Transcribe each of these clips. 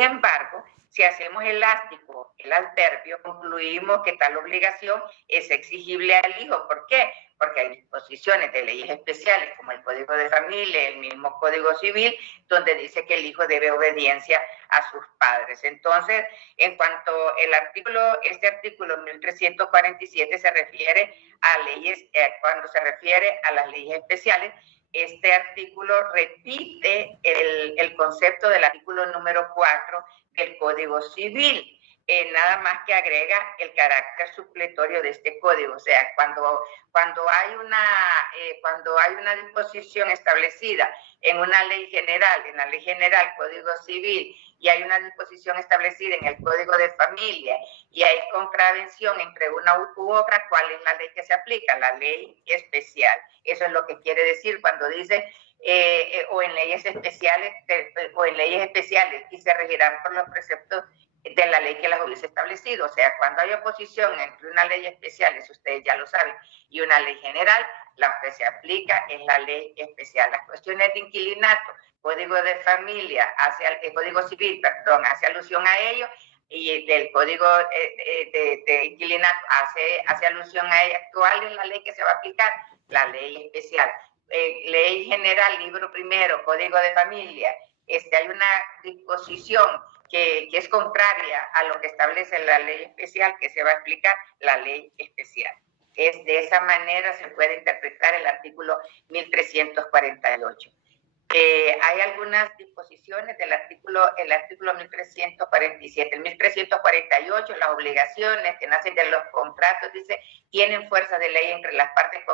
embargo, si hacemos elástico el adverbio, concluimos que tal obligación es exigible al hijo. ¿Por qué? Porque hay disposiciones de leyes especiales, como el Código de Familia, el mismo Código Civil, donde dice que el hijo debe obediencia a sus padres. Entonces, en cuanto este artículo 1347 se refiere a leyes, cuando se refiere a las leyes especiales, este artículo repite el concepto del artículo número 4 del Código Civil. Nada más que agrega el carácter supletorio de este código. O sea, cuando hay una disposición establecida en una ley general, en la ley general, Código Civil, y hay una disposición establecida en el Código de Familia, y hay contravención entre una u otra, ¿cuál es la ley que se aplica? La ley especial. Eso es lo que quiere decir cuando dice o en leyes especiales y se regirán por los preceptos de la ley que las hubiese establecido. O sea, cuando hay oposición entre una ley especial, eso ustedes ya lo saben, y una ley general, la que se aplica es la ley especial. Las cuestiones de inquilinato, Código de Familia, el Código Civil, perdón, hace alusión a ello, y del Código de Inquilinato hace alusión a ella. ¿Cuál es la ley que se va a aplicar? La ley especial. Ley general, libro primero, Código de Familia, hay una disposición que es contraria a lo que establece la ley especial, que se va a explicar la ley especial. De esa manera se puede interpretar el artículo 1348. Hay algunas disposiciones del artículo 1347. El 1348, las obligaciones que nacen de los contratos, dice, tienen fuerza de ley entre las partes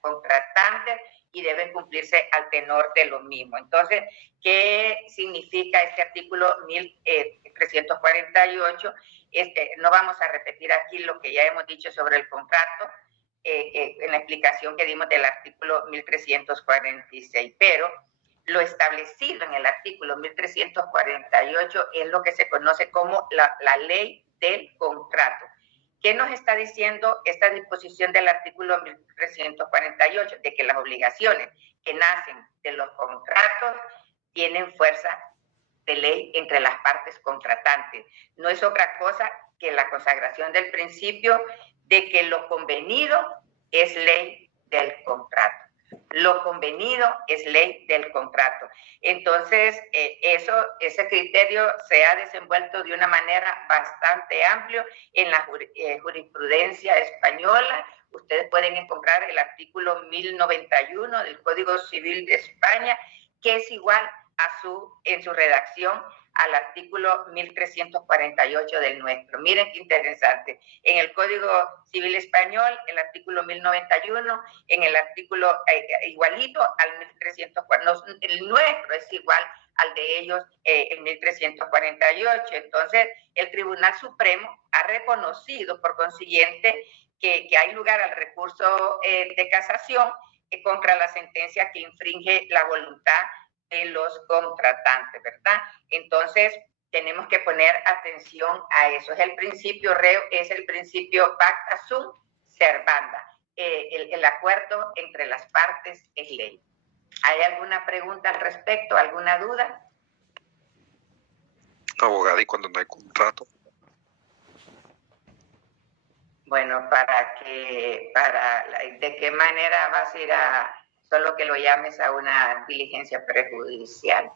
contratantes y deben cumplirse al tenor de lo mismo. Entonces, ¿qué significa este artículo 1348? No vamos a repetir aquí lo que ya hemos dicho sobre el contrato, en la explicación que dimos del artículo 1346, pero lo establecido en el artículo 1348 es lo que se conoce como la ley del contrato. ¿Qué nos está diciendo esta disposición del artículo 1348? De que las obligaciones que nacen de los contratos tienen fuerza de ley entre las partes contratantes. No es otra cosa que la consagración del principio de que lo convenido es ley del contrato. Lo convenido es ley del contrato. Entonces, ese criterio se ha desenvuelto de una manera bastante amplia en la jurisprudencia española. Ustedes pueden encontrar el artículo 1091 del Código Civil de España, que es igual en su redacción al artículo 1348 del nuestro. Miren qué interesante. En el Código Civil Español, el artículo 1091, en el artículo igualito al 1348, el nuestro es igual al de ellos, el 1348. Entonces, el Tribunal Supremo ha reconocido, por consiguiente, que hay lugar al recurso de casación contra la sentencia que infringe la voluntad de los contratantes, ¿verdad? Entonces, tenemos que poner atención a eso. Es el principio reo, es el principio pacta sunt servanda. El acuerdo entre las partes es ley. ¿Hay alguna pregunta al respecto? ¿Alguna duda? Abogada, ¿y cuando no hay contrato? Bueno, ¿de qué manera vas a ir solo que lo llames a una diligencia prejudicial?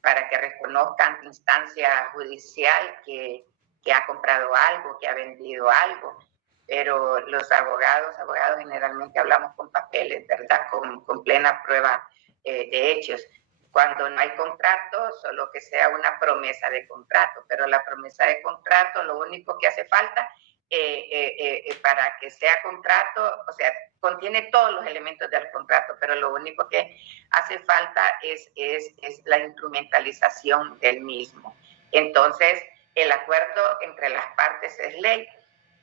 Para que reconozca ante instancia judicial que ha comprado algo, que ha vendido algo. Pero los abogados generalmente hablamos con papeles, ¿verdad? Con plena prueba de hechos. Cuando no hay contrato, solo que sea una promesa de contrato, pero la promesa de contrato, lo único que hace falta para que sea contrato, o sea, contiene todos los elementos del contrato, pero lo único que hace falta es la instrumentalización del mismo. Entonces, el acuerdo entre las partes es ley.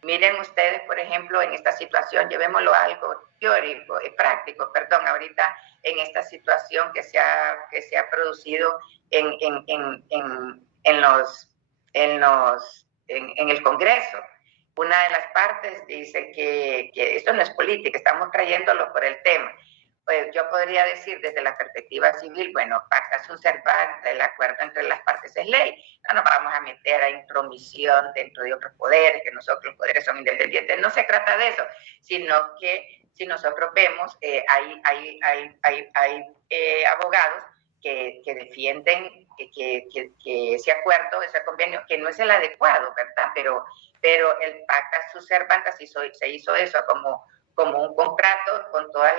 Miren ustedes, por ejemplo, en esta situación, llevémoslo a algo teórico, práctico, perdón, ahorita en esta situación que se ha producido en el Congreso. Una de las partes dice que esto no es política, estamos trayéndolo por el tema. pues yo podría decir desde la perspectiva civil, bueno, pacta sunt servanda, el acuerdo entre las partes es ley. No nos vamos a meter a intromisión dentro de otros poderes, que nosotros los poderes son independientes. No se trata de eso, sino que si nosotros vemos, hay abogados que defienden que ese acuerdo, ese convenio, que no es el adecuado, ¿verdad? Pero el pacta sunt servanda se hizo eso como un contrato con todas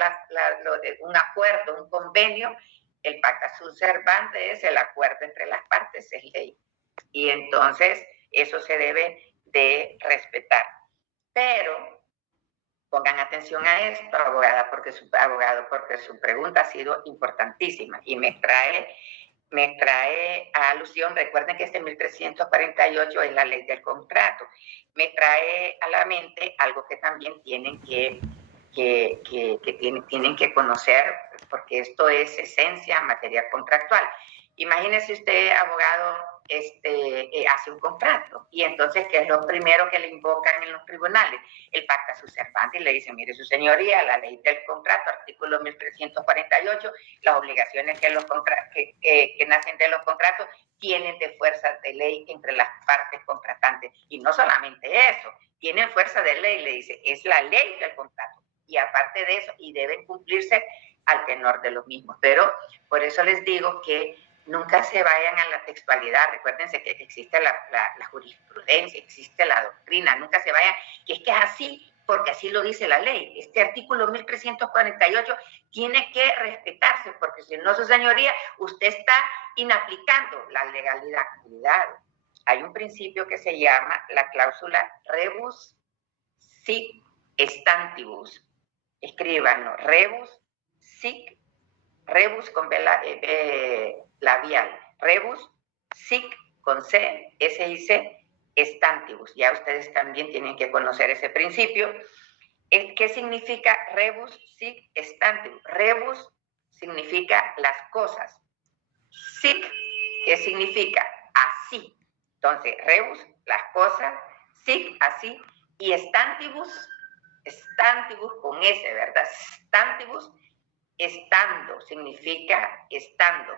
un acuerdo, un convenio. El pacta sunt servanda es el acuerdo entre las partes, es ley. Y entonces eso se debe de respetar. Pero pongan atención a esto, abogado, porque su pregunta ha sido importantísima y me trae a alusión, recuerden que este 1348 es la ley del contrato, me trae a la mente algo que también tienen tienen que conocer, porque esto es esencia materia contractual. Imagínese usted, abogado, hace un contrato y entonces, ¿qué es lo primero que le invocan en los tribunales? El pacta sunt servanda, y le dicen, mire su señoría, la ley del contrato, artículo 1348, las obligaciones que nacen de los contratos tienen de fuerza de ley entre las partes contratantes. Y no solamente eso, tienen fuerza de ley, le dice, es la ley del contrato. Y aparte de eso, y deben cumplirse al tenor de los mismos. Pero por eso les digo que nunca se vayan a la textualidad. Recuérdense que existe la jurisprudencia, existe la doctrina. Nunca se vayan, que es así, porque así lo dice la ley. Este artículo 1348 tiene que respetarse, porque si no, su señoría, usted está inaplicando la legalidad. Cuidado. Hay un principio que se llama la cláusula rebus sic stantibus. Escríbanlo, rebus sic, rebus con labial, rebus sic con C, S-I-C, stantibus. Ya ustedes también tienen que conocer ese principio. ¿Qué significa rebus sic stantibus? Rebus significa las cosas. Sic, ¿qué significa? Así. Entonces, rebus, las cosas, sic, así, y stantibus con S, ¿verdad? Stantibus, estando, significa estando,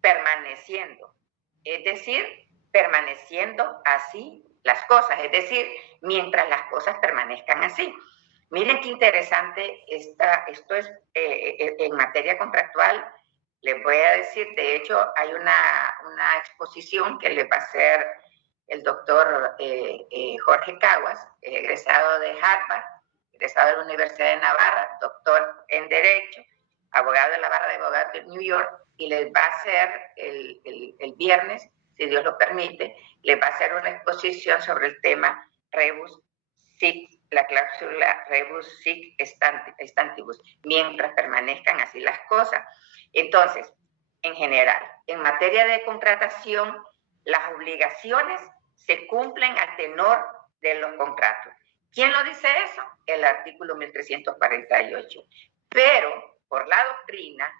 permaneciendo. Es decir, permaneciendo así las cosas, es decir, mientras las cosas permanezcan así. Miren qué interesante esto es en materia contractual. Les voy a decir, de hecho, hay una exposición que le va a hacer el doctor Jorge Caguas, egresado de Harvard, egresado de la Universidad de Navarra, doctor en Derecho, abogado de la Barra de Abogados de New York, y les va a hacer el viernes, si Dios lo permite, les va a hacer una exposición sobre el tema rebus sic, la cláusula rebus sic stantibus, mientras permanezcan así las cosas. Entonces, en general, en materia de contratación, las obligaciones se cumplen al tenor de los contratos. ¿Quién lo dice eso? El artículo 1348. Pero, por la doctrina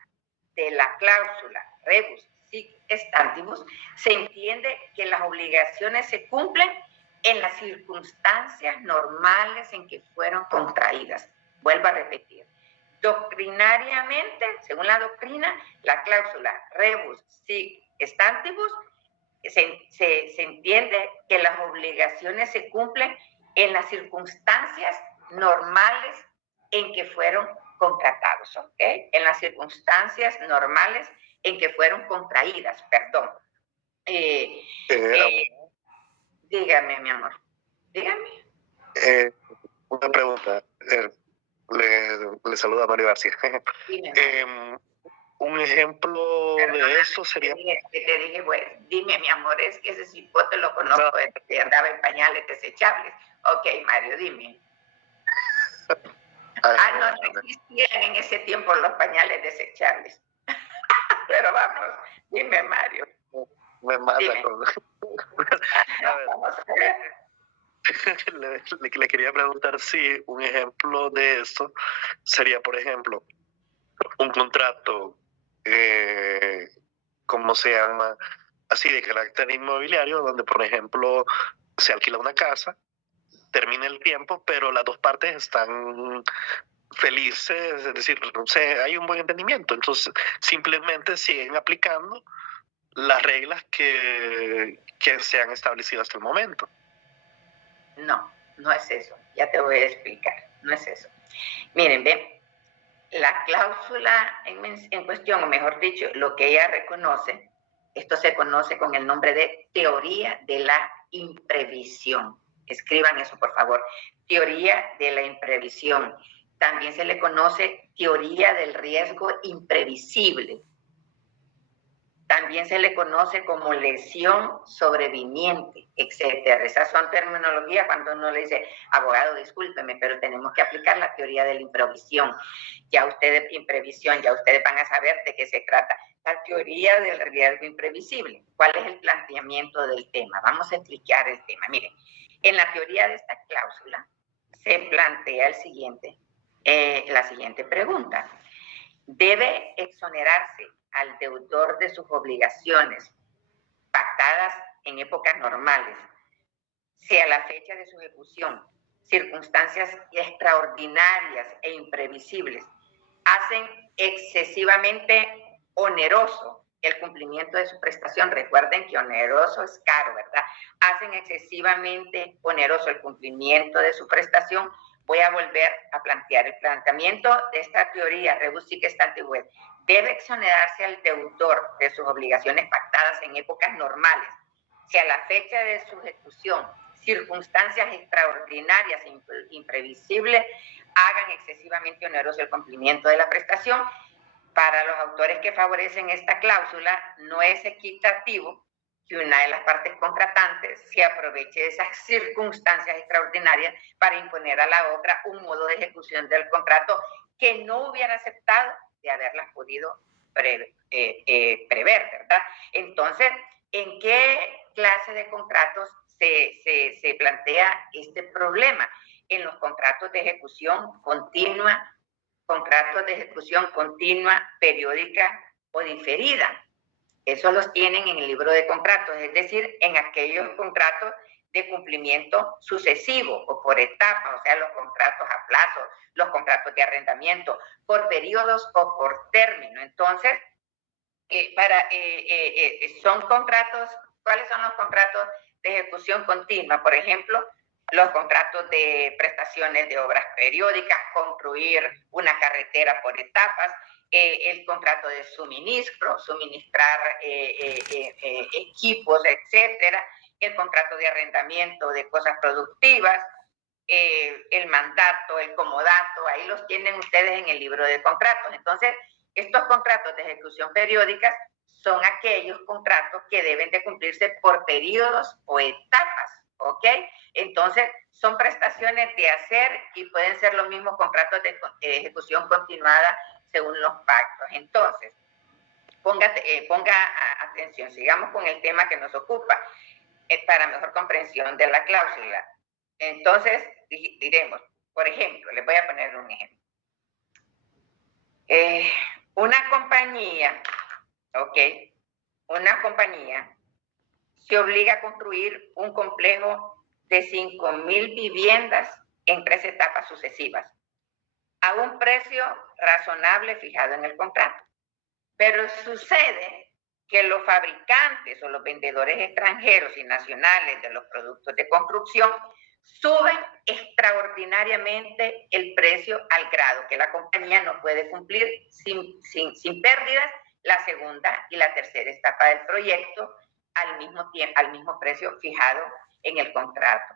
de la cláusula rebus sic stantibus, se entiende que las obligaciones se cumplen en las circunstancias normales en que fueron contraídas. Vuelvo a repetir. Doctrinariamente, según la doctrina, la cláusula rebus sic stantibus se entiende que las obligaciones se cumplen en las circunstancias normales en que fueron contratados, ¿ok? En las circunstancias normales en que fueron contraídas, perdón. Dígame, mi amor, dígame. Una pregunta. Le saluda Mario García. Un ejemplo de eso sería... Te dije, bueno, dime, mi amor, es que ese cipote lo conozco, que andaba en pañales desechables. Ok, Mario, dime. No existían en ese tiempo los pañales desechables. Pero vamos, dime, Mario. Me mata dime. Vamos a ver. Le quería preguntar si un ejemplo de eso sería, por ejemplo, un contrato, ¿cómo se llama? Así de carácter inmobiliario, donde, por ejemplo, se alquila una casa, termina el tiempo, pero las dos partes están felices, es decir, no sé, hay un buen entendimiento, entonces simplemente siguen aplicando las reglas que se han establecido hasta el momento. No, no es eso. Ya te voy a explicar. No es eso. Miren, ven, la cláusula en cuestión, o mejor dicho, lo que ella reconoce, esto se conoce con el nombre de teoría de la imprevisión. Escriban eso, por favor. Teoría de la imprevisión. También se le conoce teoría del riesgo imprevisible. También se le conoce como lesión sobreviniente, etcétera. Esas son terminologías cuando uno le dice, abogado, discúlpeme, pero tenemos que aplicar la teoría de la imprevisión. Ya ustedes van a saber de qué se trata. La teoría del riesgo imprevisible. ¿Cuál es el planteamiento del tema? Vamos a explicar el tema. Miren, en la teoría de esta cláusula se plantea la siguiente pregunta. ¿Debe exonerarse al deudor de sus obligaciones pactadas en épocas normales si a la fecha de su ejecución circunstancias extraordinarias e imprevisibles hacen excesivamente oneroso el cumplimiento de su prestación? Recuerden que oneroso es caro, ¿verdad? Hacen excesivamente oneroso el cumplimiento de su prestación. Voy a volver a plantear el planteamiento de esta teoría, rebus sic stante. Debe exonerarse al deudor de sus obligaciones pactadas en épocas normales si a la fecha de su ejecución circunstancias extraordinarias e imprevisibles hagan excesivamente oneroso el cumplimiento de la prestación. Para los autores que favorecen esta cláusula, no es equitativo que una de las partes contratantes se aproveche de esas circunstancias extraordinarias para imponer a la otra un modo de ejecución del contrato que no hubiera aceptado de haberlas podido prever, ¿verdad? Entonces, ¿en qué clase de contratos se plantea este problema? En los contratos de ejecución continua, periódica o diferida. Eso los tienen en el libro de contratos, es decir, en aquellos contratos de cumplimiento sucesivo o por etapas, o sea, los contratos a plazo, los contratos de arrendamiento, por periodos o por término. Entonces, son contratos. ¿Cuáles son los contratos de ejecución continua? Por ejemplo, los contratos de prestaciones de obras periódicas, construir una carretera por etapas, el contrato de suministro, suministrar equipos, etcétera, el contrato de arrendamiento de cosas productivas, el mandato, el comodato, ahí los tienen ustedes en el libro de contratos. Entonces, estos contratos de ejecución periódicas son aquellos contratos que deben de cumplirse por periodos o etapas, ¿ok? Entonces, son prestaciones de hacer y pueden ser los mismos contratos de ejecución continuada según los pactos. Entonces, ponga atención, sigamos con el tema que nos ocupa para mejor comprensión de la cláusula. Entonces, diremos, por ejemplo, les voy a poner un ejemplo. Una compañía se obliga a construir un complejo de 5,000 viviendas en 3 etapas sucesivas, a un precio razonable fijado en el contrato. Pero sucede que los fabricantes o los vendedores extranjeros y nacionales de los productos de construcción suben extraordinariamente el precio al grado que la compañía no puede cumplir sin pérdidas la segunda y la tercera etapa del proyecto al mismo precio fijado en el contrato.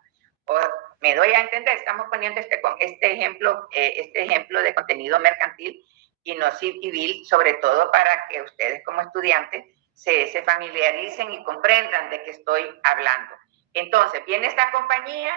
Me doy a entender, estamos poniendo este ejemplo de contenido mercantil y no civil, sobre todo para que ustedes como estudiantes se familiaricen y comprendan de qué estoy hablando. Entonces, viene esta compañía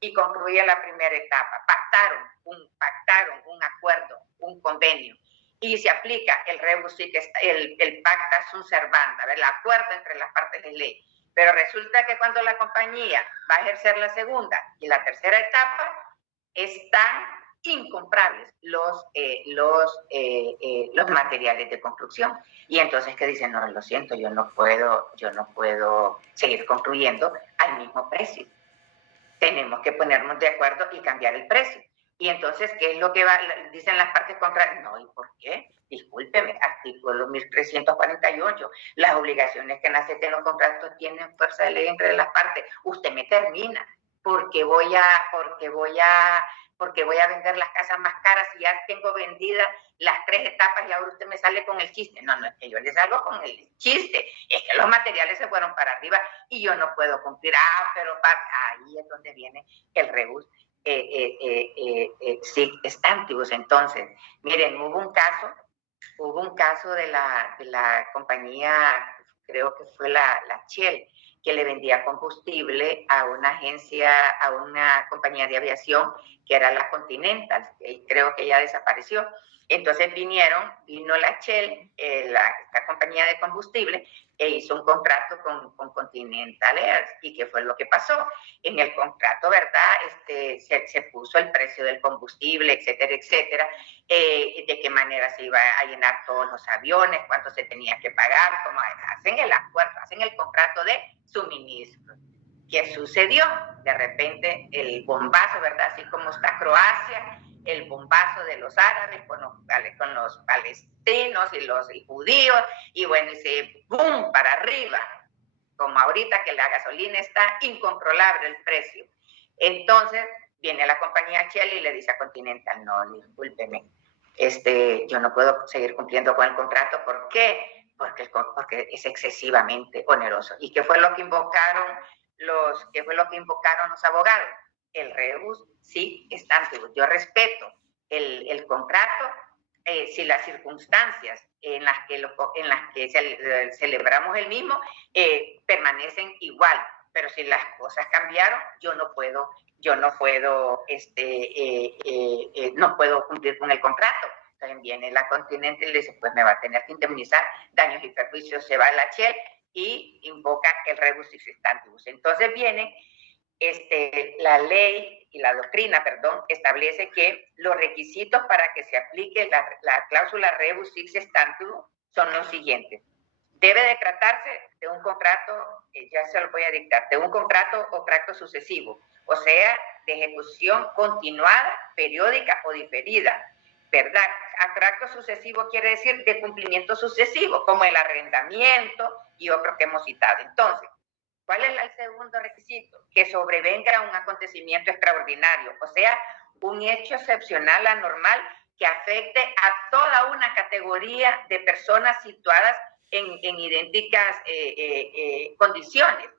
y concluye la primera etapa. Pactaron un acuerdo, un convenio, y se aplica el rebus sic stante, el pacta sunt servanda, el acuerdo entre las partes de ley. Pero resulta que cuando la compañía va a ejercer la segunda y la tercera etapa, están incomprables los materiales de construcción. Y entonces que dicen, no, lo siento, yo no puedo seguir construyendo al mismo precio. Tenemos que ponernos de acuerdo y cambiar el precio. Y entonces, ¿qué es lo que dicen las partes contrarias? No, ¿y por qué? Discúlpeme, artículo 1348. Las obligaciones que nacen de los contratos tienen fuerza de ley entre las partes. Usted me termina, porque voy a vender las casas más caras y ya tengo vendidas las 3 etapas y ahora usted me sale con el chiste. No, no es que yo le salgo con el chiste, es que los materiales se fueron para arriba y yo no puedo cumplir. Pero ahí es donde viene el rebus. Sí, estántigos. Entonces, miren, hubo un caso de la compañía, creo que fue la Shell, que le vendía combustible a una agencia, a una compañía de aviación que era la Continental, y creo que ya desapareció. Entonces vino la Shell, esta compañía de combustible, e hizo un contrato con Continental Air. ¿Y qué fue lo que pasó? En el contrato, ¿verdad? Se puso el precio del combustible, etcétera, etcétera, de qué manera se iba a llenar todos los aviones, cuánto se tenía que pagar, cómo hacen el acuerdo, hacen el contrato de suministro. ¿Qué sucedió? De repente el bombazo, ¿verdad? Así como está Croacia, el bombazo de los árabes con los palestinos y los judíos, y bueno, y se ¡boom! Para arriba, como ahorita que la gasolina está incontrolable el precio. Entonces viene la compañía Shell y le dice a Continental, no, discúlpeme, yo no puedo seguir cumpliendo con el contrato. ¿Por qué? Porque es excesivamente oneroso. ¿Y qué fue lo que invocaron los abogados? El rebus sí stantibus. Yo respeto el contrato si las circunstancias en las que celebramos el mismo permanecen igual, pero si las cosas cambiaron, yo no puedo cumplir con el contrato. Entonces viene la Continental y le dice, pues me va a tener que indemnizar daños y perjuicios. Se va a la Shell y invoca el rebus sic stantibus. Entonces viene la ley y la doctrina, establece que los requisitos para que se aplique la cláusula rebus sic stantibus son los siguientes. Debe de tratarse de un contrato, ya se lo voy a dictar, de un contrato o tracto sucesivo, o sea, de ejecución continuada, periódica o diferida, ¿verdad? A tracto sucesivo quiere decir de cumplimiento sucesivo, como el arrendamiento y otros que hemos citado. Entonces, ¿cuál es el segundo requisito? Que sobrevenga un acontecimiento extraordinario, o sea, un hecho excepcional, anormal, que afecte a toda una categoría de personas situadas en idénticas condiciones.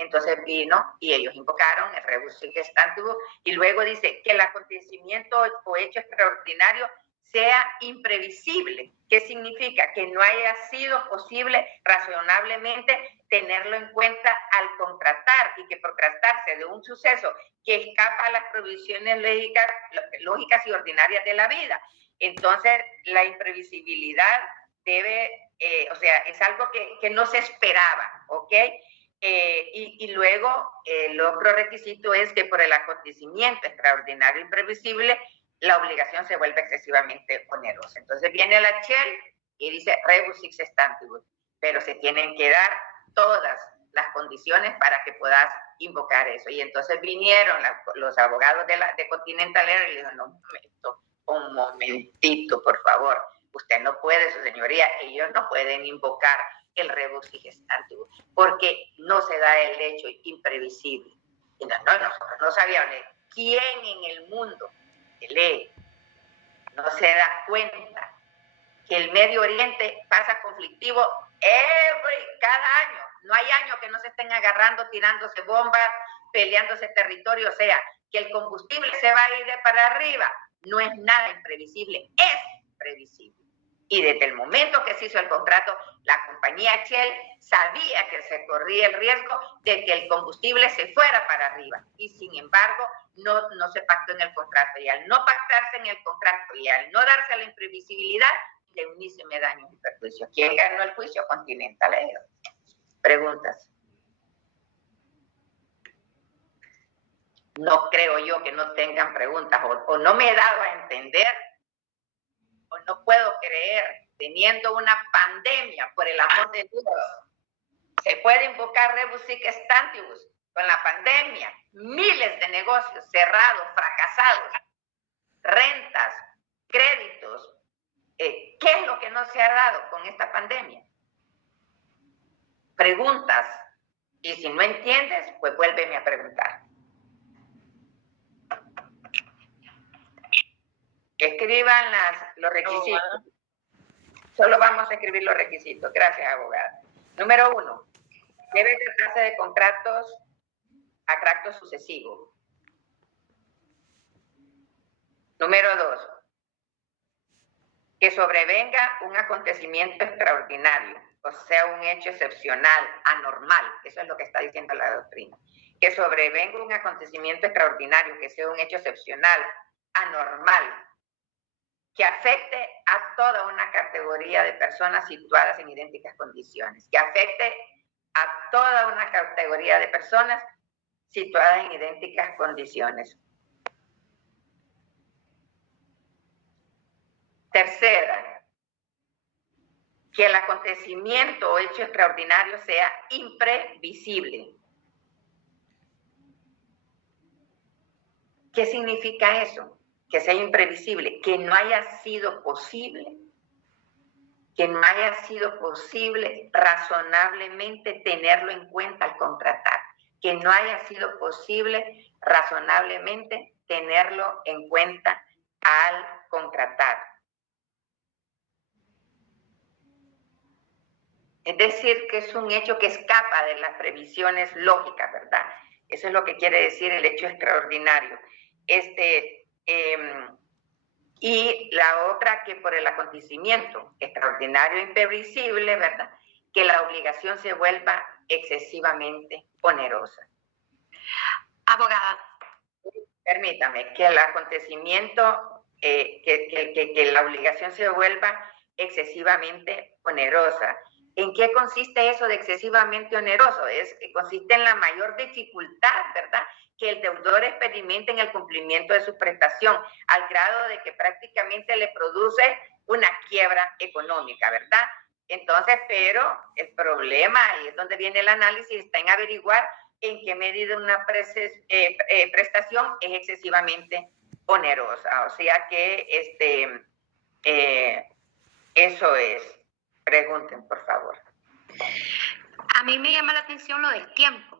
Entonces vino y ellos invocaron el rebus sic stantibus y luego dice que el acontecimiento o hecho extraordinario sea imprevisible. ¿Qué significa? Que no haya sido posible razonablemente tenerlo en cuenta al contratar, y que por tratarse de un suceso que escapa a las provisiones lógicas y ordinarias de la vida. Entonces, la imprevisibilidad es algo que no se esperaba, ¿ok? Y luego el otro requisito es que por el acontecimiento extraordinario e imprevisible, la obligación se vuelve excesivamente onerosa. Entonces viene la Shell y dice rebus sic stantibus, pero se tienen que dar todas las condiciones para que puedas invocar eso. Y entonces vinieron los abogados de Continental Air y le dijeron, no, un momentito, por favor, usted no puede, su señoría, ellos no pueden invocar el rebus sic stantibus, porque no se da el hecho imprevisible. Y nosotros no sabíamos quién en el mundo que lee no se da cuenta que el Medio Oriente pasa conflictivo cada año. No hay año que no se estén agarrando, tirándose bombas, peleándose territorio. O sea, que el combustible se va a ir para arriba. No es nada imprevisible, es previsible. Y desde el momento que se hizo el contrato, la compañía Shell sabía que se corría el riesgo de que el combustible se fuera para arriba. Y sin embargo, no se pactó en el contrato. Y al no pactarse en el contrato y al no darse la imprevisibilidad, indemníceme daños y perjuicios. ¿Quién ganó el juicio? Continental Air. Preguntas. No creo yo que no tengan preguntas, o no me he dado a entender, o no puedo creer, teniendo una pandemia, por el amor de Dios, se puede invocar rebus sic stantibus con la pandemia, miles de negocios cerrados, fracasados. rentas, créditos. ¿Qué es lo que no se ha dado con esta pandemia? Preguntas, y si no entiendes, pues vuélveme a preguntar. Escriban los requisitos. Solo vamos a escribir los requisitos. Gracias, abogada. Número 1. Debe tratarse de contratos a tracto sucesivo. Número 2. Que sobrevenga un acontecimiento extraordinario, o sea, un hecho excepcional, anormal. Eso es lo que está diciendo la doctrina. Que sobrevenga un acontecimiento extraordinario, que sea un hecho excepcional, anormal, que afecte a toda una categoría de personas situadas en idénticas condiciones, que afecte a toda una categoría de personas situadas en idénticas condiciones. Tercera, que el acontecimiento o hecho extraordinario sea imprevisible. ¿Qué significa eso? Que sea imprevisible, que no haya sido posible razonablemente tenerlo en cuenta al contratar, que no haya sido posible razonablemente tenerlo en cuenta al contratar. Es decir, que es un hecho que escapa de las previsiones lógicas, ¿verdad? Eso es lo que quiere decir el hecho extraordinario. Y la otra, que por el acontecimiento extraordinario e imprevisible, ¿verdad?, que la obligación se vuelva excesivamente onerosa. Abogada. Permítame, que el acontecimiento, que la obligación se vuelva excesivamente onerosa. ¿En qué consiste eso de excesivamente oneroso? Consiste en la mayor dificultad, ¿verdad?, que el deudor experimente en el cumplimiento de su prestación, al grado de que prácticamente le produce una quiebra económica, ¿verdad? Entonces, pero el problema, y es donde viene el análisis, está en averiguar en qué medida una prestación es excesivamente onerosa. O sea que eso es. Pregunten, por favor. A mí me llama la atención lo del tiempo.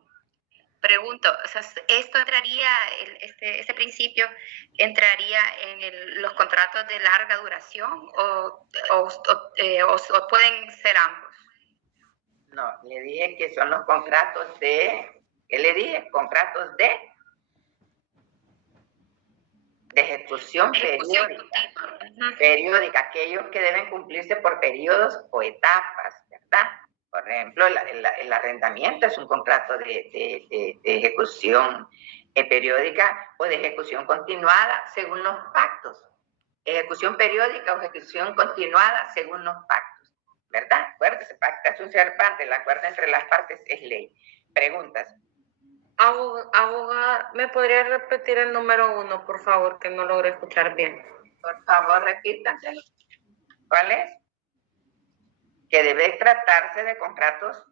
Pregunto, o sea, ¿esto entraría, este principio entraría en los contratos de larga duración o pueden ser ambos? No, le dije que son los contratos de, ¿qué le dije? Contratos de ejecución periódica. Periódica, aquellos que deben cumplirse por periodos o etapas, ¿verdad? Por ejemplo, el arrendamiento es un contrato de ejecución periódica o de ejecución continuada según los pactos. Ejecución periódica o ejecución continuada según los pactos, ¿verdad? Acuérdese, pacta sunt servanda, el acuerdo entre las partes es ley. Preguntas. Abogada, ¿me podría repetir el número 1, por favor, que no logré escuchar bien? Por favor, repítanselo. ¿Cuál es? Que debe tratarse de contratos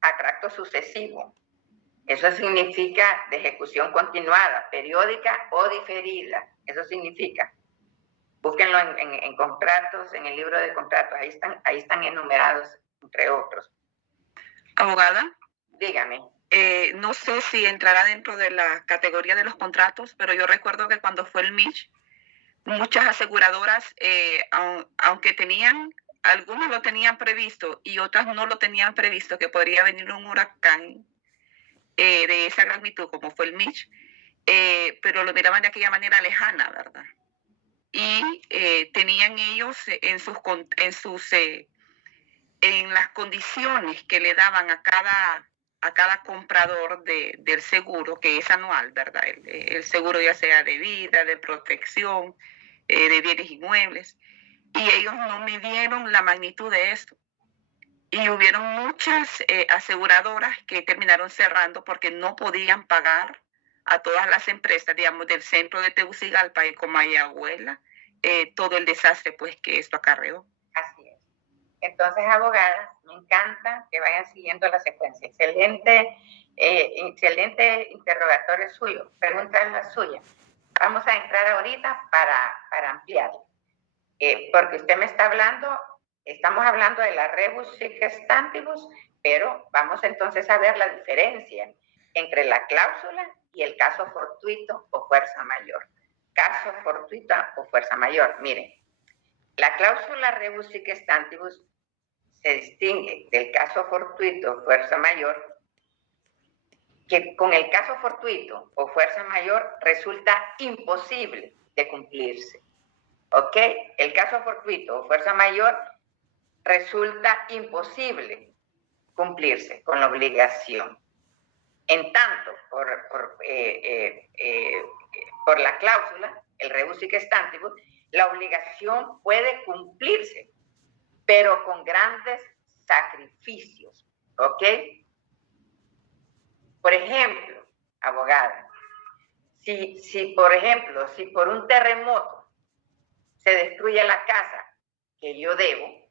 a tracto sucesivo. Eso significa de ejecución continuada, periódica o diferida. Eso significa. Búsquenlo en contratos, en el libro de contratos. Ahí están enumerados, entre otros. Abogada. Dígame. No sé si entrará dentro de la categoría de los contratos, pero yo recuerdo que cuando fue el MICH, muchas aseguradoras, aunque algunos lo tenían previsto y otras no lo tenían previsto, que podría venir un huracán de esa magnitud como fue el MICH, pero lo miraban de aquella manera lejana, ¿verdad? Y tenían ellos en las condiciones que le daban a cada comprador del seguro, que es anual, ¿verdad? El seguro ya sea de vida, de protección, de bienes inmuebles, y ellos no midieron la magnitud de esto. Y hubieron muchas aseguradoras que terminaron cerrando porque no podían pagar a todas las empresas, digamos, del centro de Tegucigalpa y Comayagüela, todo el desastre pues que esto acarreó. Así es. Entonces, abogadas, me encanta que vayan siguiendo la secuencia. Excelente interrogatorio suyo. Pregunta la suya. Vamos a entrar ahorita para ampliar. Porque usted me está hablando, estamos hablando de la rebus sic stantibus, pero vamos entonces a ver la diferencia entre la cláusula y el caso fortuito o fuerza mayor. Caso fortuita o fuerza mayor. Miren, la cláusula rebus sic stantibus se distingue del caso fortuito o fuerza mayor, que con el caso fortuito o fuerza mayor resulta imposible de cumplirse. ¿Ok? El caso fortuito o fuerza mayor resulta imposible cumplirse con la obligación. En tanto, por la cláusula, el rebus sic stantibus, la obligación puede cumplirse, pero con grandes sacrificios. ¿Ok? Por ejemplo, abogada, si por un terremoto se destruye la casa que yo debo,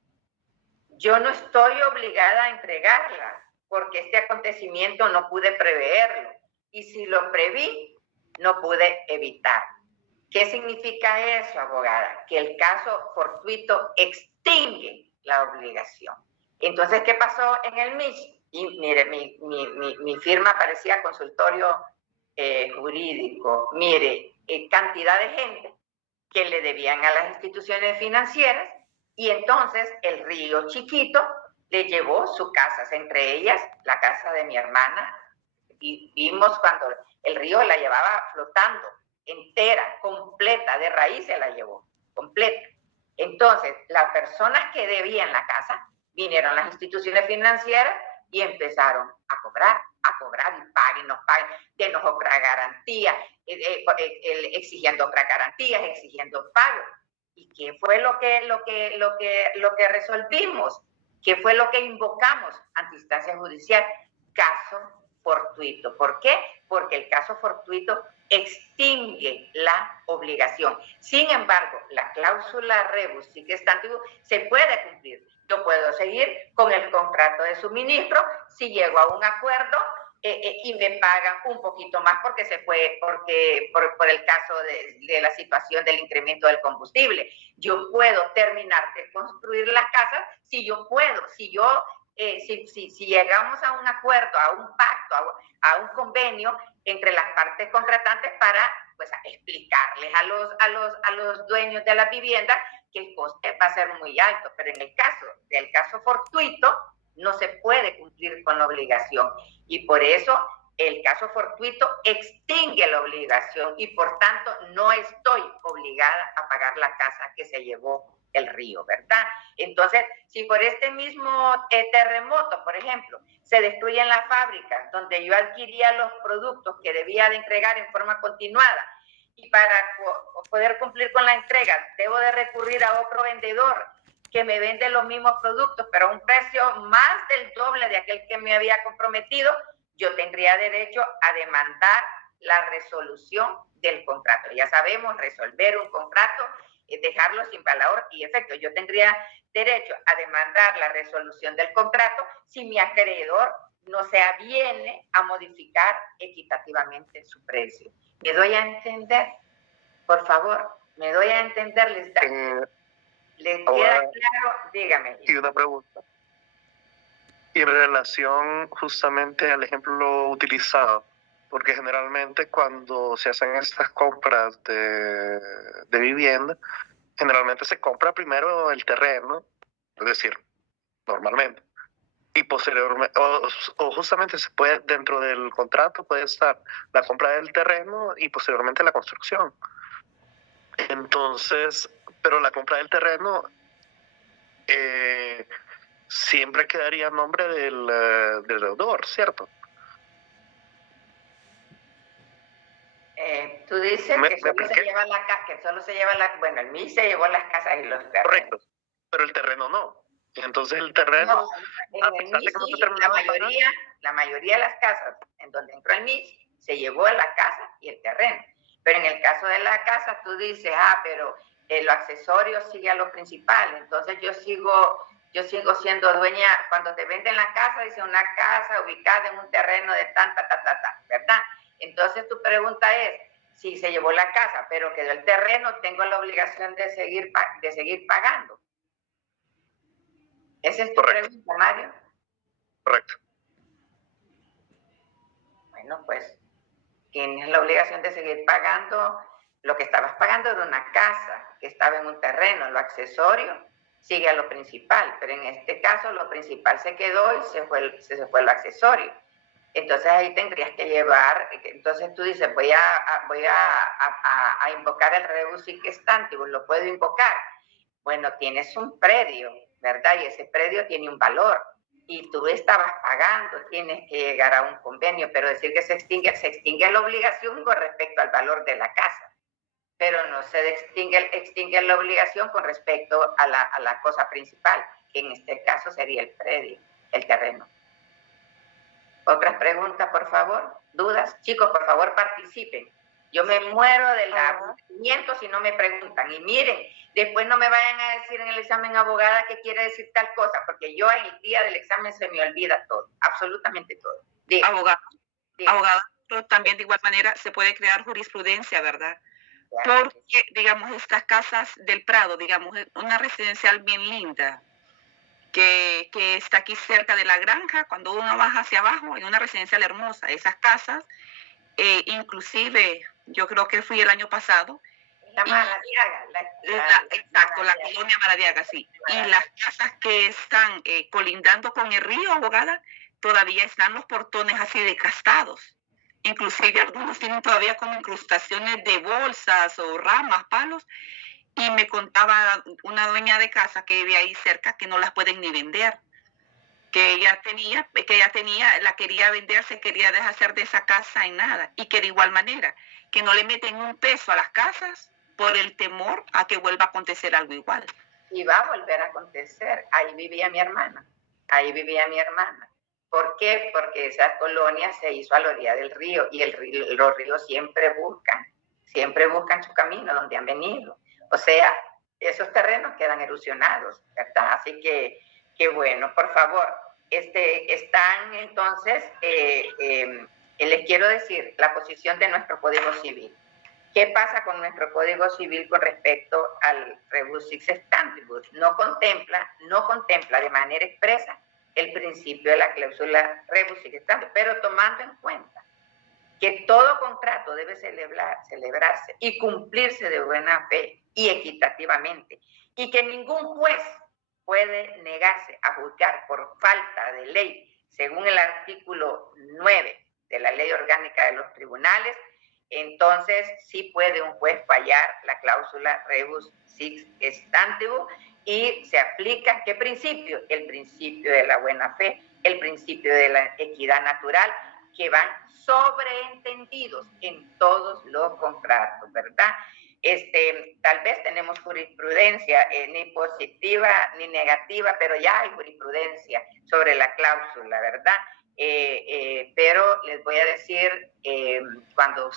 yo no estoy obligada a entregarla, porque este acontecimiento no pude preverlo. Y si lo preví, no pude evitar. ¿Qué significa eso, abogada? Que el caso fortuito extingue la obligación. Entonces, ¿qué pasó en el MIS? Y mire, mi firma parecía consultorio jurídico. Mire, cantidad de gente que le debían a las instituciones financieras, y entonces el Río Chiquito le llevó sus casas, entre ellas la casa de mi hermana, y vimos cuando el río la llevaba flotando, entera, completa, de raíz se la llevó, completa. Entonces, las personas que debían la casa, vinieron las instituciones financieras y empezaron a cobrar, y paguen, denos otra garantía, exigiendo otras garantías, exigiendo pagos. ¿Y qué fue lo que resolvimos? ¿Qué fue lo que invocamos ante instancia judicial? Caso fortuito. ¿Por qué? Porque el caso fortuito extingue la obligación. Sin embargo, la cláusula rebus sic stantibus se puede cumplir. Yo puedo seguir con el contrato de suministro si llego a un acuerdo y me pagan un poquito más porque se fue, por el caso de la situación del incremento del combustible. Yo puedo terminar de construir las casas si yo puedo, si llegamos a un acuerdo, a un pacto, a un convenio entre las partes contratantes para pues, explicarles a los dueños de la vivienda que el coste va a ser muy alto, pero en el caso fortuito no se puede cumplir con la obligación, y por eso el caso fortuito extingue la obligación y por tanto no estoy obligada a pagar la casa que se llevó el río, ¿verdad? Entonces, si por este mismo terremoto, por ejemplo, se destruyen las fábricas donde yo adquiría los productos que debía de entregar en forma continuada, y para poder cumplir con la entrega debo de recurrir a otro vendedor que me vende los mismos productos, pero a un precio más del doble de aquel que me había comprometido, yo tendría derecho a demandar la resolución del contrato. Ya sabemos, resolver un contrato, dejarlo sin valor y efecto. Yo tendría derecho a demandar la resolución del contrato si mi acreedor no se aviene a modificar equitativamente su precio. ¿Me doy a entender? Por favor, ¿me doy a entender? ¿Les queda claro? Dígame. Y una pregunta. Y en relación justamente al ejemplo utilizado, porque generalmente cuando se hacen estas compras de vivienda, generalmente se compra primero el terreno, es decir, normalmente, y posteriormente, o justamente se puede, dentro del contrato puede estar la compra del terreno y posteriormente la construcción. Entonces, pero la compra del terreno siempre quedaría a nombre del deudor, ¿cierto? Tú dices que solo se lleva la, bueno, el MIS se llevó las casas y los terrenos. Correcto, pero el terreno no. Entonces el terreno, no, en el MIS, sí, la mayoría de las casas en donde entró el MIS se llevó la casa y el terreno. Pero en el caso de la casa tú dices, pero lo accesorio sigue a lo principal. Entonces yo sigo siendo dueña. Cuando te venden la casa, dice una casa ubicada en un terreno de tanta, ¿verdad? Entonces tu pregunta es, si se llevó la casa, pero quedó el terreno, tengo la obligación de seguir pagando. ¿Esa es tu pregunta, Mario? Correcto. Bueno, pues tienes la obligación de seguir pagando lo que estabas pagando de una casa que estaba en un terreno. Lo accesorio sigue a lo principal, pero en este caso lo principal se quedó y se fue lo accesorio. Entonces ahí tendrías que llevar, entonces tú dices, voy a invocar el rebus sic stantibus, ¿lo puedo invocar? Bueno, tienes un predio, ¿verdad? Y ese predio tiene un valor. Y tú estabas pagando, tienes que llegar a un convenio, pero decir que se extingue la obligación con respecto al valor de la casa, pero no se extingue la obligación con respecto a la cosa principal, que en este caso sería el predio, el terreno. ¿Otras preguntas, por favor? ¿Dudas? Chicos, por favor, participen. Yo me muero del aburrimiento si no me preguntan. Y miren, después no me vayan a decir en el examen abogada que quiere decir tal cosa, porque yo en el día del examen se me olvida todo, absolutamente todo. Abogada, pero también de igual manera se puede crear jurisprudencia, ¿verdad? Porque, digamos, estas casas del Prado, digamos, una residencial bien linda, que está aquí cerca de la granja, cuando uno baja hacia abajo, hay una residencial hermosa. Esas casas, inclusive, yo creo que fui el año pasado. La Maradiaga. Exacto, la colonia Maradiaga, sí. Y las casas que están colindando con el río, abogada, todavía están los portones así desgastados. Inclusive algunos tienen todavía como incrustaciones de bolsas o ramas, palos. Y me contaba una dueña de casa que vive ahí cerca que no las pueden ni vender, que ella tenía, la quería vender, se quería deshacer de esa casa y nada, y que de igual manera, que no le meten un peso a las casas por el temor a que vuelva a acontecer algo igual. Y va a volver a acontecer. Ahí vivía mi hermana. ¿Por qué? Porque esa colonia se hizo a la orilla del río y los ríos siempre buscan su camino donde han venido. O sea, esos terrenos quedan erosionados, ¿verdad? Así que bueno, por favor, están entonces, les quiero decir la posición de nuestro Código Civil. ¿Qué pasa con nuestro Código Civil con respecto al rebus sic stantibus? No contempla de manera expresa el principio de la cláusula rebus sic stantibus, pero tomando en cuenta que todo contrato debe celebrarse y cumplirse de buena fe y equitativamente, y que ningún juez puede negarse a juzgar por falta de ley, según el artículo 9 de la Ley Orgánica de los Tribunales, entonces sí puede un juez fallar la cláusula rebus sic stantibus y se aplica ¿qué principio? El principio de la buena fe, el principio de la equidad natural, que van sobreentendidos en todos los contratos, ¿verdad? Tal vez tenemos jurisprudencia ni positiva ni negativa, pero ya hay jurisprudencia sobre la cláusula, ¿verdad? Pero les voy a decir, cuando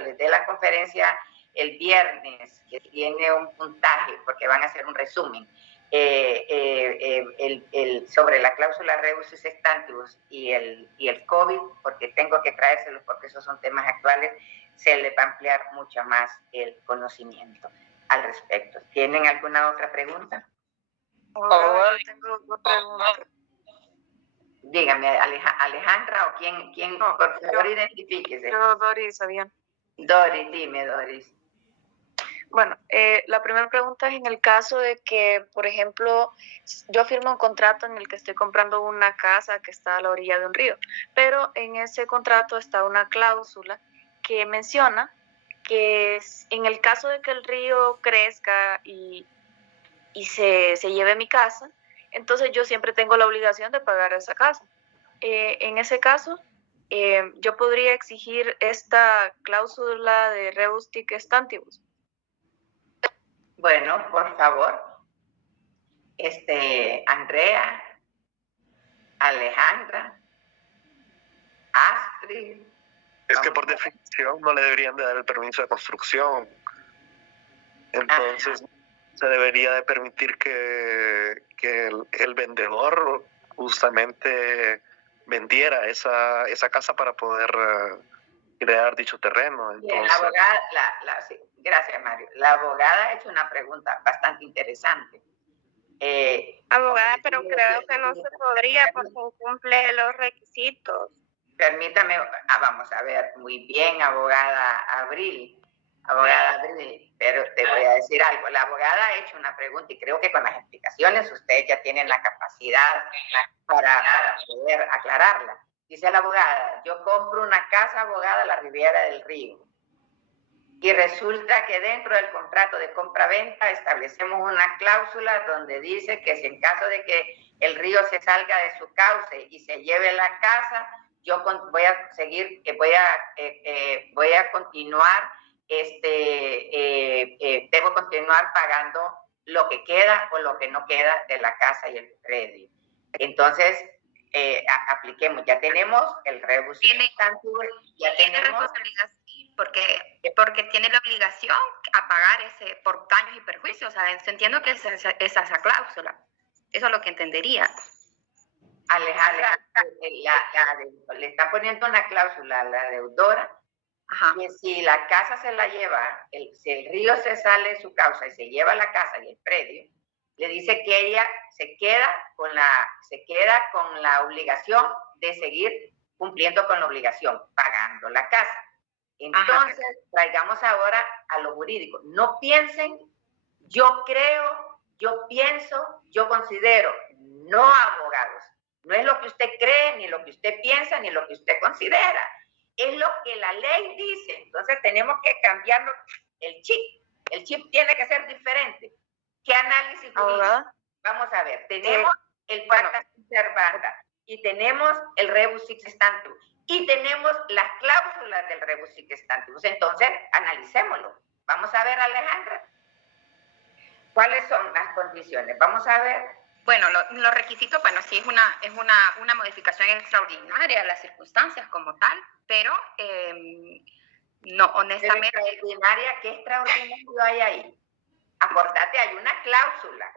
les dé la conferencia el viernes, que tiene un puntaje, porque van a hacer un resumen, sobre la cláusula rebus sic stantibus y el COVID, porque tengo que traérselos porque esos son temas actuales, se les va a ampliar mucho más el conocimiento al respecto. ¿Tienen alguna otra pregunta? Tengo otra pregunta. Dígame, Alejandra, o quién no, por favor, identifíquese. Yo, Doris, Fabián. Doris, dime, Doris. Bueno, la primera pregunta es en el caso de que, por ejemplo, yo firmo un contrato en el que estoy comprando una casa que está a la orilla de un río, pero en ese contrato está una cláusula que menciona que en el caso de que el río crezca y se lleve mi casa, entonces yo siempre tengo la obligación de pagar esa casa. En ese caso, yo podría exigir esta cláusula de rebus sic stantibus. Bueno, por favor, Andrea, Alejandra, Astrid. Es que por definición no le deberían de dar el permiso de construcción. Entonces se debería de permitir que el vendedor justamente vendiera esa casa para poder crear dicho terreno. Bien, Entonces, la abogada, sí, gracias Mario. La abogada ha hecho una pregunta bastante interesante. Abogada, pero creo que no se podría porque incumple los requisitos. Permítame, vamos a ver, muy bien, abogada Abril, pero te voy a decir algo. La abogada ha hecho una pregunta y creo que con las explicaciones ustedes ya tienen la capacidad para poder aclararla. Dice la abogada, yo compro una casa, abogada, a la Riviera del Río. Y resulta que dentro del contrato de compra-venta establecemos una cláusula donde dice que si en caso de que el río se salga de su cauce y se lleve la casa, yo voy a seguir, voy a continuar, debo continuar pagando lo que queda o lo que no queda de la casa y el predio. Entonces, apliquemos, ya tenemos el rebus sic stantibus, ya tenemos... Porque tiene la obligación a pagar ese por daños y perjuicios. O sea, entiendo que esa es esa cláusula. Eso es lo que entendería. Alejandra, le está poniendo una cláusula a la deudora. Ajá. Que si la casa se la lleva, si el río se sale de su causa y se lleva la casa y el predio, le dice que ella se queda con la obligación de seguir cumpliendo con la obligación, pagando la casa. Entonces, traigamos ahora a lo jurídico. No piensen, yo creo, yo pienso, yo considero, no abogados. No es lo que usted cree, ni lo que usted piensa, ni lo que usted considera. Es lo que la ley dice. Entonces, tenemos que cambiarlo el chip. El chip tiene que ser diferente. ¿Qué análisis jurídico? Vamos a ver. Tenemos el pacta sunt servanda y tenemos el rebus sic stantibus. Y tenemos las cláusulas del rebus sic stantibus. Entonces, analicémoslo. Vamos a ver, Alejandra, ¿cuáles son las condiciones? Vamos a ver. Bueno, los requisitos, bueno, sí es una modificación extraordinaria de las circunstancias como tal, pero no, honestamente... ¿Qué extraordinario hay ahí? Acordate, hay una cláusula.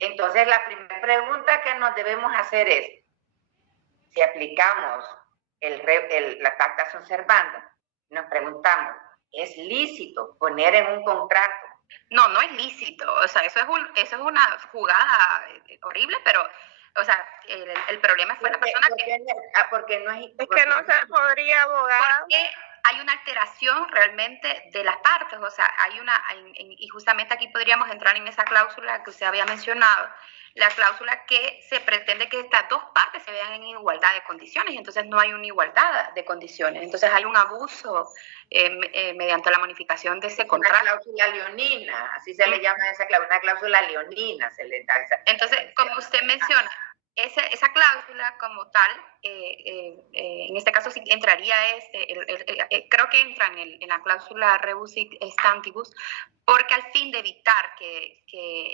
Entonces, la primera pregunta que nos debemos hacer es, si aplicamos la pacta sunt servanda, nos preguntamos, ¿es lícito poner en un contrato? No, no es lícito. O sea, eso es una jugada horrible, pero, o sea, el problema fue la persona porque no es... Es que no se podría abogar. Porque hay una alteración realmente de las partes. O sea, y justamente aquí podríamos entrar en esa cláusula que usted había mencionado, la cláusula que se pretende que estas dos partes se vean en igualdad de condiciones, y entonces no hay una igualdad de condiciones. Entonces hay un abuso mediante la modificación de ese contrato. Una cláusula leonina, así se le llama esa cláusula, una cláusula leonina se le da esa. Entonces, como usted menciona, esa cláusula como tal, en este caso sí entraría creo que entra en la cláusula rebus sic stantibus, porque al fin de evitar que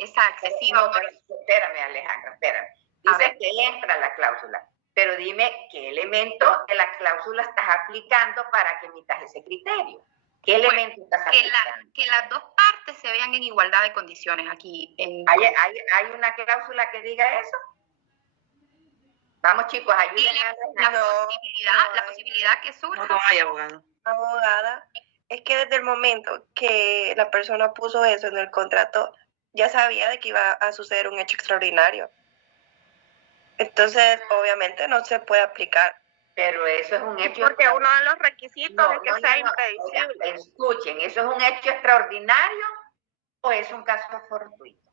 esa excesiva... No, espérame, Alejandra, espérame. Dice que entra la cláusula, pero dime qué elemento de la cláusula estás aplicando para que emitas ese criterio. ¿Qué elemento estás aplicando? Que las dos partes se vean en igualdad de condiciones aquí. ¿Hay una cláusula que diga eso? Vamos, chicos, ayúdenme a la posibilidad que surja. No hay abogado. Abogada, es que desde el momento que la persona puso eso en el contrato, ya sabía de que iba a suceder un hecho extraordinario. Entonces, obviamente, no se puede aplicar. Pero eso es un hecho... Porque uno de los requisitos es que sea impredecible. Escuchen, ¿eso es un hecho extraordinario o es un caso fortuito?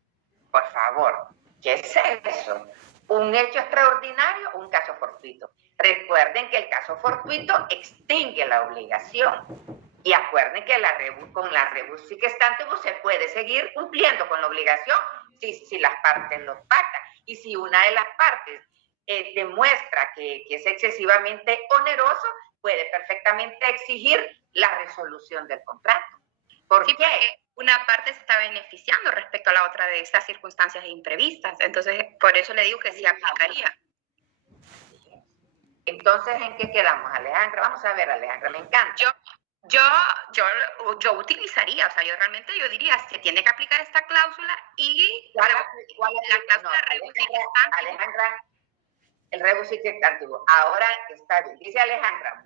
Por favor, ¿qué es eso? ¿Un hecho extraordinario o un caso fortuito? Recuerden que el caso fortuito extingue la obligación. Y acuerden que con la rebus sic stantibus se puede seguir cumpliendo con la obligación si las partes lo pactan. Y si una de las partes demuestra que es excesivamente oneroso, puede perfectamente exigir la resolución del contrato. ¿Por qué? Porque una parte se está beneficiando respecto a la otra de estas circunstancias imprevistas. Entonces, por eso le digo que sí aplicaría. Entonces, ¿en qué quedamos, Alejandra? Vamos a ver, Alejandra, me encanta. Yo utilizaría, o sea, yo diría, se tiene que aplicar esta cláusula y ¿Cuál es la cláusula rebus sic stantibus? Alejandra, el rebus sic stantibus. Ahora está bien. Dice Alejandra,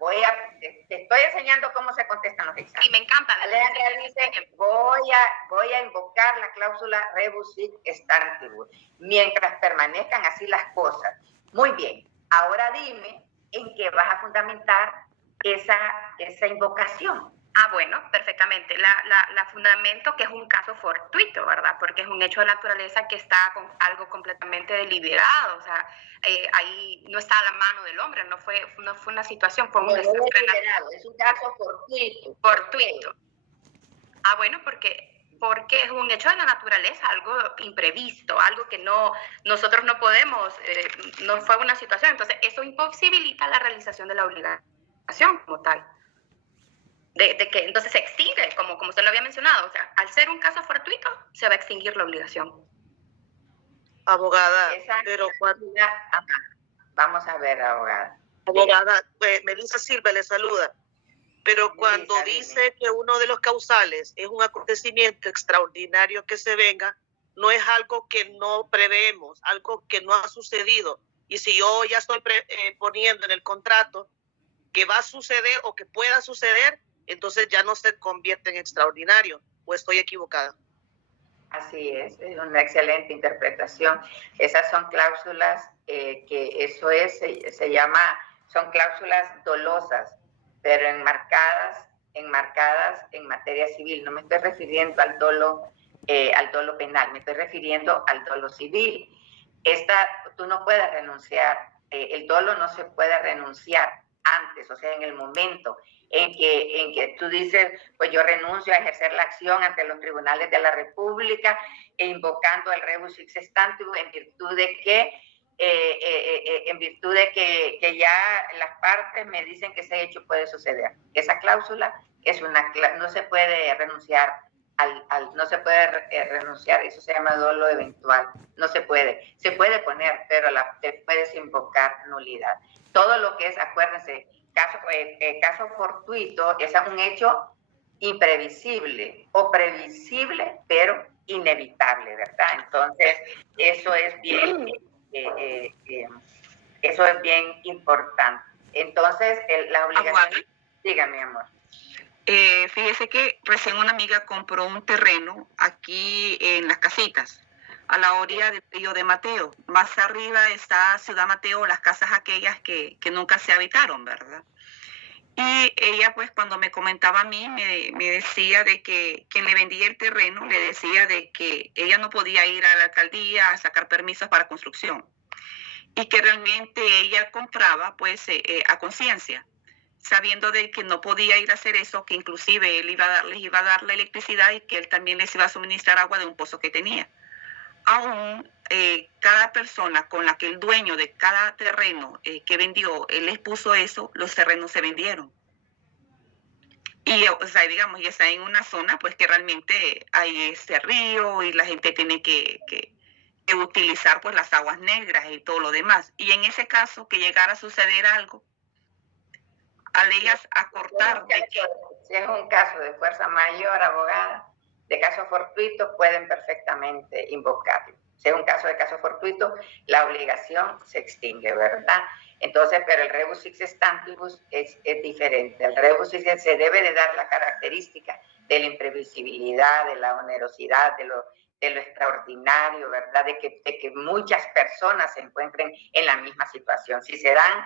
te estoy enseñando cómo se contestan los exámenes. Y me encanta. Alejandra dice, voy a invocar la cláusula rebus sic stantibus mientras permanezcan así las cosas. Muy bien. Ahora dime en qué vas a fundamentar esa invocación. Bueno, perfectamente. La fundamento que es un caso fortuito, ¿verdad? Porque es un hecho de naturaleza que está con algo completamente deliberado. O sea, ahí no está a la mano del hombre, no fue una situación, fue un desastre. Es un caso fortuito. Fortuito. Bueno, porque es un hecho de la naturaleza, algo imprevisto, algo que nosotros no podemos, no fue una situación. Entonces, eso imposibilita la realización de la obligación como tal. De que entonces se extingue, como usted lo había mencionado. O sea, al ser un caso fortuito, se va a extinguir la obligación. Abogada, pero cuando... Vamos a ver, abogada. Abogada, Melissa Silva le saluda. Pero cuando dice que uno de los causales es un acontecimiento extraordinario que se venga, no es algo que no preveemos, algo que no ha sucedido. Y si yo ya estoy poniendo en el contrato que va a suceder o que pueda suceder, entonces ya no se convierte en extraordinario, ¿o estoy equivocada? Así es una excelente interpretación. Esas son cláusulas son cláusulas dolosas, pero enmarcadas en materia civil. No me estoy refiriendo al dolo penal, me estoy refiriendo al dolo civil. Tú no puedes renunciar, el dolo no se puede renunciar antes, o sea, en el momento en que tú dices, pues yo renuncio a ejercer la acción ante los tribunales de la República, invocando el rebus sic stantibus en virtud de que ya las partes me dicen que ese hecho puede suceder. Esa cláusula no se puede renunciar no se puede renunciar, eso se llama dolo eventual, no se puede poner, pero te puedes invocar nulidad. Todo lo que es, acuérdense, caso fortuito es un hecho imprevisible o previsible, pero inevitable, ¿verdad? Entonces, eso es bien importante. Entonces, la obligación... Dígame, amor. Fíjese que recién una amiga compró un terreno aquí en Las Casitas, a la orilla del río de Mateo. Más arriba está Ciudad Mateo, las casas aquellas que nunca se habitaron, ¿verdad? Y ella, pues, cuando me comentaba a mí, me decía de que quien le vendía el terreno le decía de que ella no podía ir a la alcaldía a sacar permisos para construcción y que realmente ella compraba, pues, a conciencia, sabiendo de que no podía ir a hacer eso, que inclusive él les iba a dar la electricidad y que él también les iba a suministrar agua de un pozo que tenía. Aún cada persona con la que el dueño de cada terreno que vendió, él les puso eso, los terrenos se vendieron. Y, o sea, digamos, y está en una zona pues que realmente hay este río y la gente tiene que utilizar pues las aguas negras y todo lo demás. Y en ese caso, que llegara a suceder algo, al ellas acortar... Si es un caso de fuerza mayor, abogada, de caso fortuito, pueden perfectamente invocarlo. Si es un caso de caso fortuito, la obligación se extingue, ¿verdad? Entonces, pero el rebus sic stantibus es diferente. El rebus sic se debe de dar la característica de la imprevisibilidad, de la onerosidad, de lo extraordinario, ¿verdad? De que muchas personas se encuentren en la misma situación. Si se dan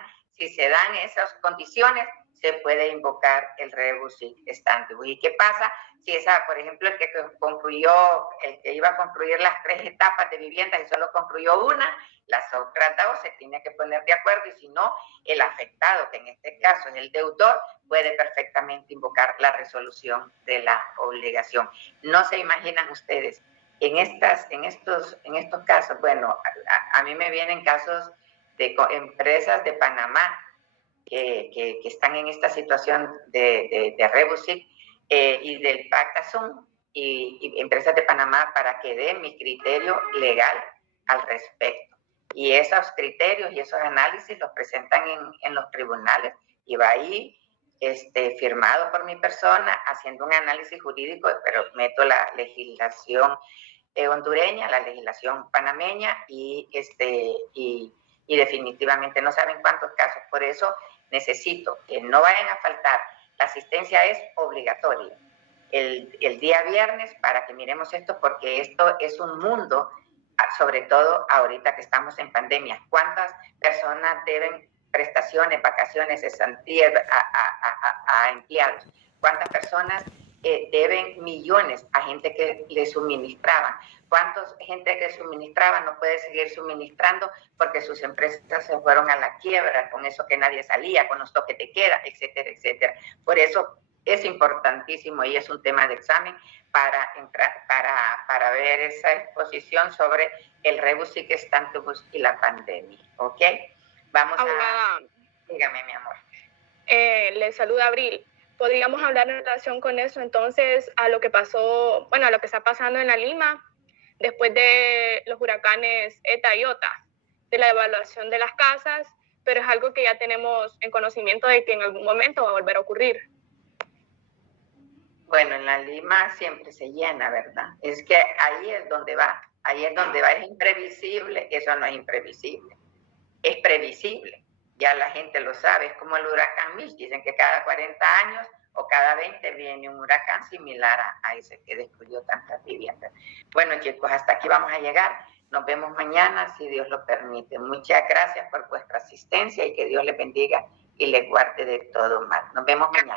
esas condiciones, se puede invocar el rebus sic stantibus. ¿Y qué pasa si por ejemplo, el que iba a construir las 3 etapas de vivienda y solo construyó una, las otras 2 se tiene que poner de acuerdo, y si no, el afectado, que en este caso es el deudor, puede perfectamente invocar la resolución de la obligación. No se imaginan ustedes, en estos casos, bueno, a mí me vienen casos de empresas de Panamá que están en esta situación de rebus sic y del Pacta-Sum y empresas de Panamá, para que den mi criterio legal al respecto. Y esos criterios y esos análisis los presentan en los tribunales, y va ahí firmado por mi persona, haciendo un análisis jurídico, pero meto la legislación hondureña, la legislación panameña y y definitivamente no saben cuántos casos. Por eso necesito que no vayan a faltar. La asistencia es obligatoria el día viernes para que miremos esto, porque esto es un mundo, sobre todo ahorita que estamos en pandemia. ¿Cuántas personas deben prestaciones, vacaciones, cesantías a empleados? ¿Cuántas personas deben millones a gente que le suministraban? ¿Cuánta gente que suministraba no puede seguir suministrando porque sus empresas se fueron a la quiebra, con eso que nadie salía, con los toques de queda, etcétera, etcétera? Por eso es importantísimo y es un tema de examen para ver esa exposición sobre el rebus sic stantibus y la pandemia, ¿ok? Vamos Abogada, dígame, mi amor. le saluda Abril. ¿Podríamos hablar en relación con eso entonces a lo que pasó, bueno, a lo que está pasando en la Lima después de los huracanes ETA y OTA, de la evaluación de las casas, pero es algo que ya tenemos en conocimiento de que en algún momento va a volver a ocurrir? Bueno, en la Lima siempre se llena, ¿verdad? Es que ahí es donde va, es imprevisible, eso no es imprevisible, es previsible, ya la gente lo sabe, es como el huracán Mitch, dicen que cada 40 años o cada 20 viene un huracán similar a ese que destruyó tantas viviendas. Bueno, chicos, hasta aquí vamos a llegar, nos vemos mañana, si Dios lo permite. Muchas gracias por vuestra asistencia y que Dios les bendiga y les guarde de todo mal. Nos vemos mañana.